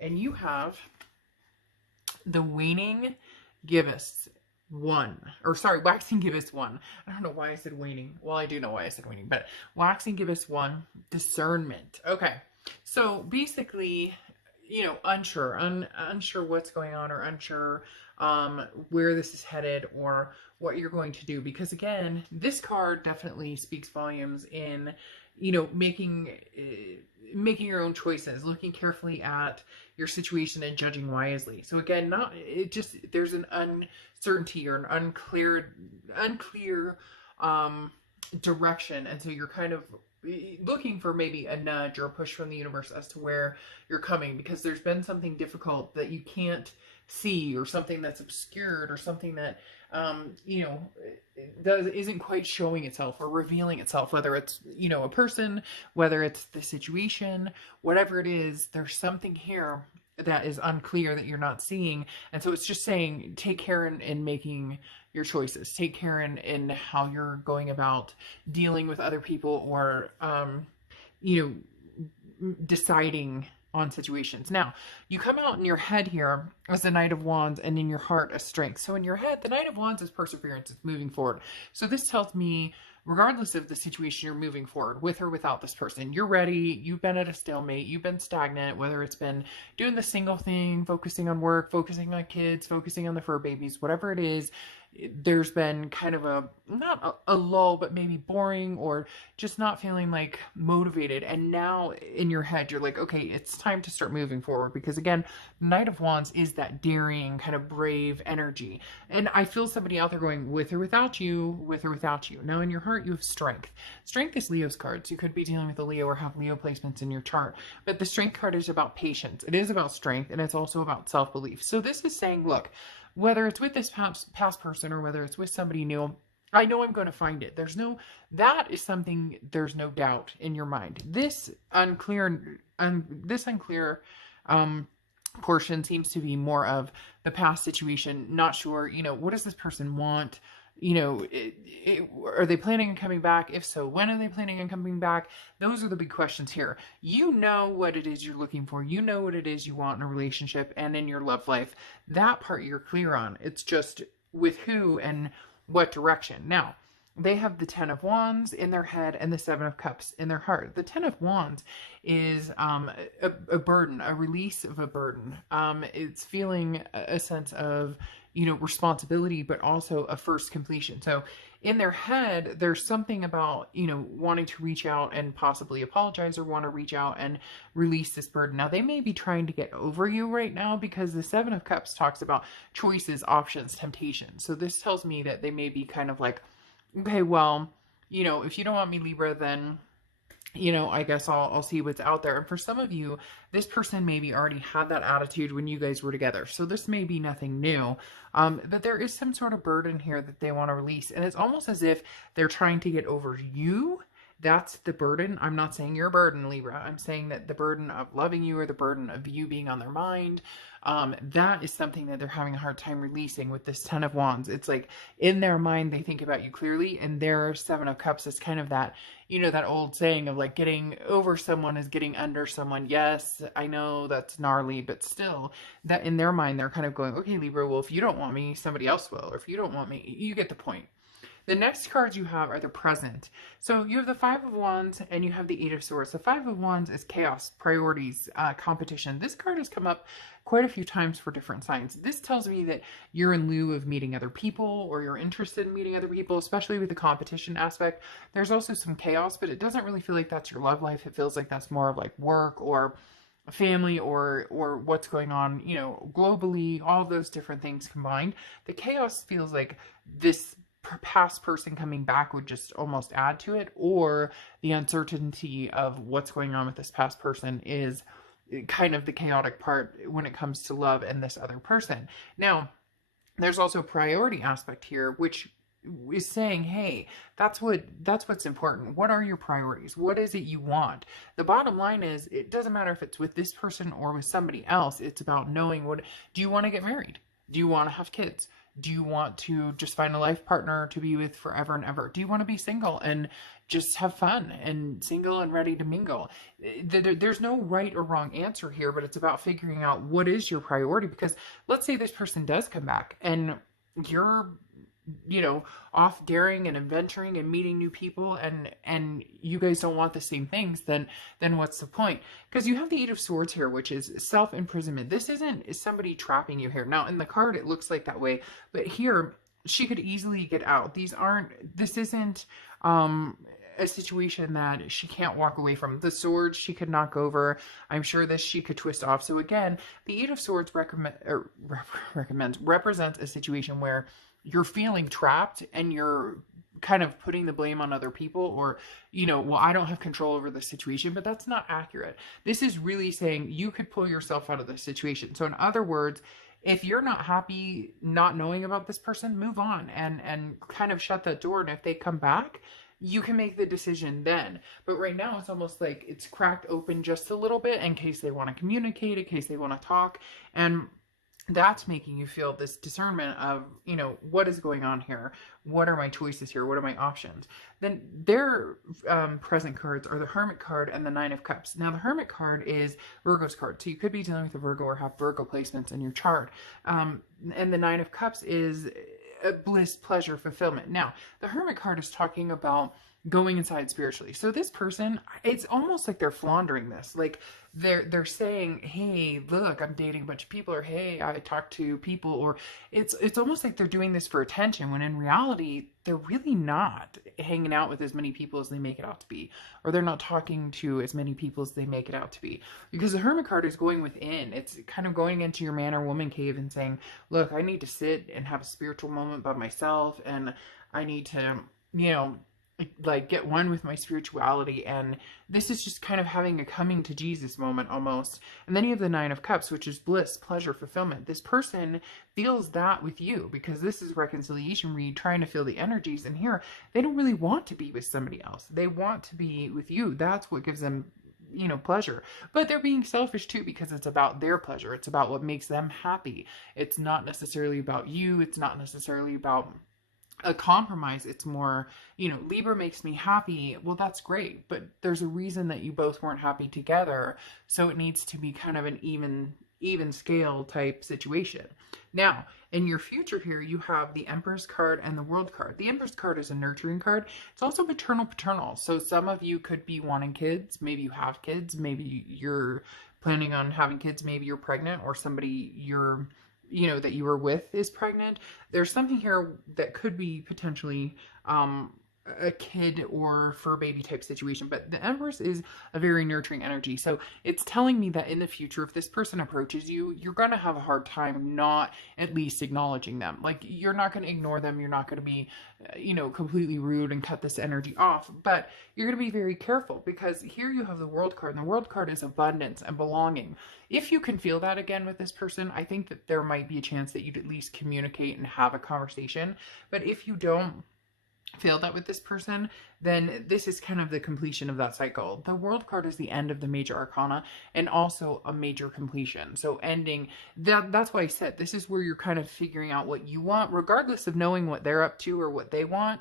And you have the waning gibbous one, or sorry, waxing gibbous one. I don't know why I said waning. Well, I do know why I said waning, but waxing gibbous one, discernment. Okay. So basically, unsure what's going on, or unsure where this is headed, or what you're going to do. Because again, this card definitely speaks volumes in, making your own choices, looking carefully at your situation and judging wisely. So again, there's an uncertainty or an unclear direction, and so you're kind of looking for maybe a nudge or a push from the universe as to where you're coming, because there's been something difficult that you can't see, or something that's obscured, or something that isn't quite showing itself or revealing itself, whether it's a person, whether it's the situation, whatever it is. There's something here that is unclear that you're not seeing, and so it's just saying take care in making your choices, take care in how you're going about dealing with other people, or deciding on situations. Now, you come out in your head here as the Knight of Wands, and in your heart as strength. So in your head, the Knight of Wands is perseverance, it's moving forward. So this tells me, regardless of the situation, you're moving forward with or without this person. You're ready. You've been at a stalemate. You've been stagnant, whether it's been doing the single thing, focusing on work, focusing on kids, focusing on the fur babies, whatever it is. There's been kind of not a lull, but maybe boring, or just not feeling like motivated. And now in your head, you're like, okay, it's time to start moving forward. Because again, Knight of Wands is that daring, kind of brave energy. And I feel somebody out there going, with or without you, with or without you. Now in your heart, you have strength. Strength is Leo's cards. You could be dealing with a Leo or have Leo placements in your chart. But the strength card is about patience. It is about strength, and it's also about self-belief. So this is saying, look, whether it's with this past person, or whether it's with somebody new, I know I'm going to find it. That is something, there's no doubt in your mind. This unclear portion seems to be more of the past situation. Not sure, what does this person want? Are they planning on coming back? If so, when are they planning on coming back? Those are the big questions here. You know what it is you're looking for. You know what it is you want in a relationship and in your love life. That part you're clear on. It's just with who and what direction. Now, they have the Ten of Wands in their head and the Seven of Cups in their heart. The Ten of Wands is a burden, a release of a burden. It's feeling a sense of, responsibility, but also a first completion. So in their head, there's something about, wanting to reach out and possibly apologize, or want to reach out and release this burden. Now, they may be trying to get over you right now, because the Seven of Cups talks about choices, options, temptation. So this tells me that they may be kind of like, okay, well, if you don't want me, Libra, then, I guess I'll see what's out there. And for some of you, this person maybe already had that attitude when you guys were together. So this may be nothing new, but there is some sort of burden here that they want to release. And it's almost as if they're trying to get over you. That's the burden. I'm not saying you're a burden, Libra. I'm saying that the burden of loving you, or the burden of you being on their mind, that is something that they're having a hard time releasing with this Ten of Wands. It's like in their mind, they think about you clearly, and their Seven of Cups is kind of that, that old saying of like getting over someone is getting under someone. Yes, I know that's gnarly, but still, that in their mind, they're kind of going, okay, Libra, well, if you don't want me, somebody else will. Or if you don't want me, you get the point. The next cards you have are the present. So you have the Five of Wands and you have the Eight of Swords. The Five of Wands is chaos, priorities, competition. This card has come up quite a few times for different signs. This tells me that you're in lieu of meeting other people, or you're interested in meeting other people, especially with the competition aspect. There's also some chaos, but it doesn't really feel like that's your love life. It feels like that's more of like work or family, or what's going on, globally, all those different things combined. The chaos feels like this past person coming back would just almost add to it, or the uncertainty of what's going on with this past person is kind of the chaotic part when it comes to love and this other person. Now, there's also a priority aspect here, which is saying, hey, that's what's important. What are your priorities? What is it you want? The bottom line is, it doesn't matter if it's with this person or with somebody else. It's about knowing, what do you want to get married? Do you want to have kids? Do you want to just find a life partner to be with forever and ever? Do you want to be single and just have fun and single and ready to mingle? There's no right or wrong answer here, but it's about figuring out what is your priority. Because let's say this person does come back and you're, off daring and adventuring and meeting new people, and you guys don't want the same things, then what's the point? Because you have the Eight of Swords here, which is self-imprisonment. This isn't somebody trapping you here. Now in the card it looks like that way, but here she could easily get out. This isn't a situation that she can't walk away from. The swords she could knock over. I'm sure this she could twist off. So again, the Eight of Swords represents a situation where you're feeling trapped and you're kind of putting the blame on other people, or, well, I don't have control over the situation, but that's not accurate. This is really saying you could pull yourself out of the situation. So in other words, if you're not happy not knowing about this person, move on and kind of shut that door. And if they come back, you can make the decision then. But right now it's almost like it's cracked open just a little bit in case they want to communicate, in case they want to talk. And that's making you feel this discernment of, what is going on here? What are my choices here? What are my options? Then their present cards are the Hermit card and the Nine of Cups. Now the Hermit card is Virgo's card. So you could be dealing with a Virgo or have Virgo placements in your chart. And the Nine of Cups is bliss, pleasure, fulfillment. Now the Hermit card is talking about going inside spiritually. So this person, it's almost like they're flaundering this. Like they're saying, hey, look, I'm dating a bunch of people, or hey, I talk to people, or it's almost like they're doing this for attention, when in reality, they're really not hanging out with as many people as they make it out to be, or they're not talking to as many people as they make it out to be. Because the Hermit card is going within. It's kind of going into your man or woman cave and saying, look, I need to sit and have a spiritual moment by myself, and I need to, like get one with my spirituality. And this is just kind of having a coming to Jesus moment almost. And then you have the Nine of Cups, which is bliss, pleasure, fulfillment. This person feels that with you, because this is reconciliation read, trying to feel the energies. And here they don't really want to be with somebody else. They want to be with you. That's what gives them pleasure. But they're being selfish too, because it's about their pleasure. It's about what makes them happy. It's not necessarily about you. It's not necessarily about a compromise. It's more, Libra makes me happy. Well, that's great, but there's a reason that you both weren't happy together. So it needs to be kind of an even scale type situation. Now, in your future here, you have the Empress card and the World card. The Empress card is a nurturing card. It's also paternal. So some of you could be wanting kids. Maybe you have kids. Maybe you're planning on having kids. Maybe you're pregnant, or somebody that you were with is pregnant. There's something here that could be potentially a kid or fur baby type situation, but the Empress is a very nurturing energy. So it's telling me that in the future, if this person approaches you, you're going to have a hard time not at least acknowledging them. Like, you're not going to ignore them. You're not going to be, completely rude and cut this energy off, but you're going to be very careful, because here you have the World card, and the World card is abundance and belonging. If you can feel that again with this person, I think that there might be a chance that you'd at least communicate and have a conversation. But if you don't feel that with this person, then this is kind of the completion of that cycle. The World card is the end of the major arcana, and also a major completion. So ending that's why I said this is where you're kind of figuring out what you want, regardless of knowing what they're up to or what they want.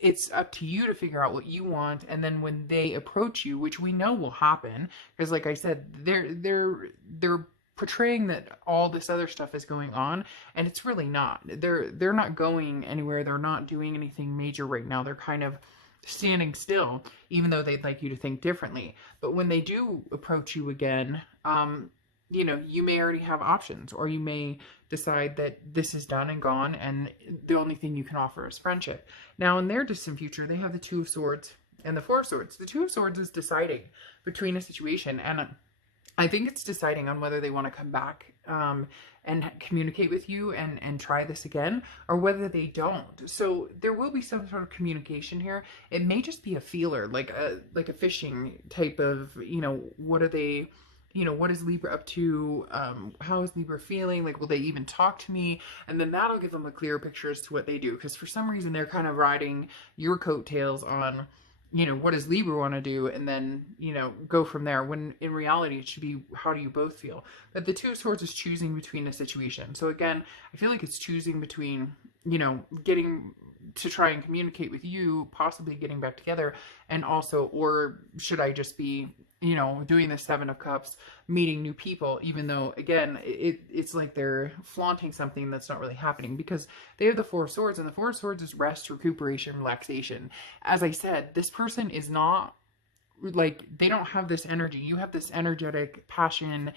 It's up to you to figure out what you want. And then when they approach you, which we know will happen, because like I said, they're portraying that all this other stuff is going on, and it's really not. They're not going anywhere. They're not doing anything major right now. They're kind of standing still, even though they'd like you to think differently. But when they do approach you again, you may already have options, or you may decide that this is done and gone, and the only thing you can offer is friendship. Now, in their distant future, they have the Two of Swords and the Four of Swords. The Two of Swords is deciding between a situation, and I think it's deciding on whether they want to come back and communicate with you and try this again, or whether they don't. So there will be some sort of communication here. It may just be a feeler, like a fishing type of, what are they, what is Libra up to? How is Libra feeling? Like, will they even talk to me? And then that'll give them a clearer picture as to what they do. Because for some reason, they're kind of riding your coattails on what does Libra want to do? And then, go from there. When in reality, it should be, how do you both feel? That the Two of Swords is choosing between a situation. So again, I feel like it's choosing between, getting to try and communicate with you, possibly getting back together, and also, or should I just be, doing the Seven of Cups, meeting new people, even though, again, it's like they're flaunting something that's not really happening, because they have the Four of Swords, and the Four of Swords is rest, recuperation, relaxation. As I said, this person is not, like, they don't have this energy. You have this energetic passion,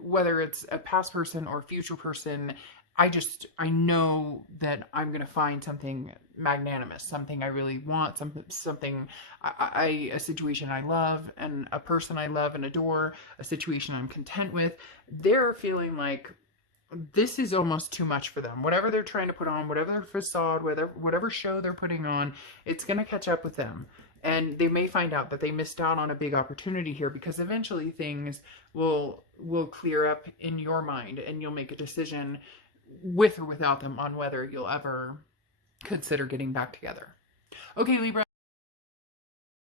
whether it's a past person or future person. I know that I'm going to find something magnanimous, something I really want, something, a situation I love, and a person I love and adore, a situation I'm content with. They're feeling like this is almost too much for them. Whatever they're trying to put on, whatever their facade, whatever show they're putting on, it's going to catch up with them. And they may find out that they missed out on a big opportunity here, because eventually things will clear up in your mind, and you'll make a decision with or without them on whether you'll ever consider getting back together. Okay, Libra.